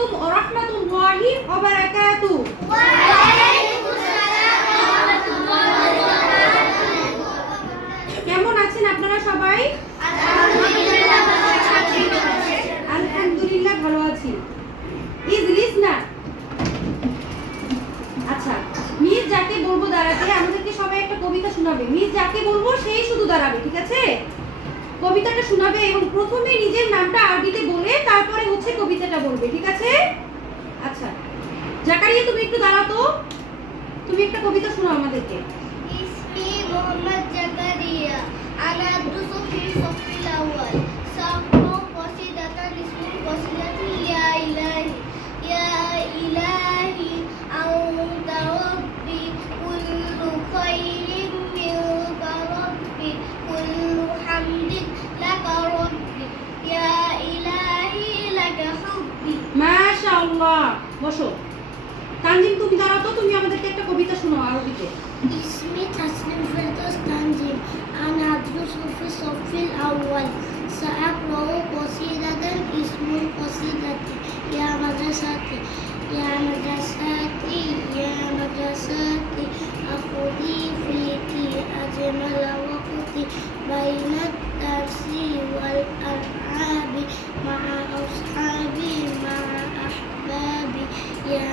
আলাইকুম ওয়া রাহমাতুল্লাহি ওয়া বারাকাতুহু। ওয়া আলাইকুম আসসালাম ওয়া রাহমাতুল্লাহি ওয়া বারাকাতুহু। কেমন আছেন আপনারা সবাই? আলহামদুলিল্লাহ ভালো আছি। আলহামদুলিল্লাহ ভালো আছি। Is listener. আচ্ছা, মিস যাকে বলবো দাঁড়াতে আমাদেরকে সবাই একটা কবিতা শোনাবে। মিস যাকে বলবো সেই শুধু দাঁড়াবে, ঠিক আছে? কবিতাটা শোনাবে এবং প্রথমে নিজের নামটা আরবিতে বলে তারপরে হচ্ছে কবিতাটা বলবে, ঠিক আছে? আচ্ছা, জাকারিয়া তুমি একটু দাঁড়াও তো, তুমি একটা কবিতা শোনাও আমাদেরকে। ইসমি মোহাম্মদ জাকারিয়া, আনা আদরুসু ফি সাফিল আউয়াল, সাকরু কসিদাতান ইসমুল কসিদাতি ইয়া ইলাহি আনতা রাব্বি কুল্লু খাইরিন মিনকা রাব্বি কুল্লু হামদিন লাকা রাব্বি ইয়া ইলাহি লাকা হুব্বি। মাশাআল্লাহ, বসো। তানজিম তুমি দাঁড়াও তো, তুমি আমাদেরকে একটা কবিতা শোনাও আরবিতে। اسمي تسنيم فردوس تنظيم أنا أدرس في الصف الأول سأقرأ قصيدة اسم القصيدة يا مدرستي يا مدرستي يا مدرستي أخذي فيك أجمل وقتي بين الدرس والألعاب مع أصحابي مع أحبابي يا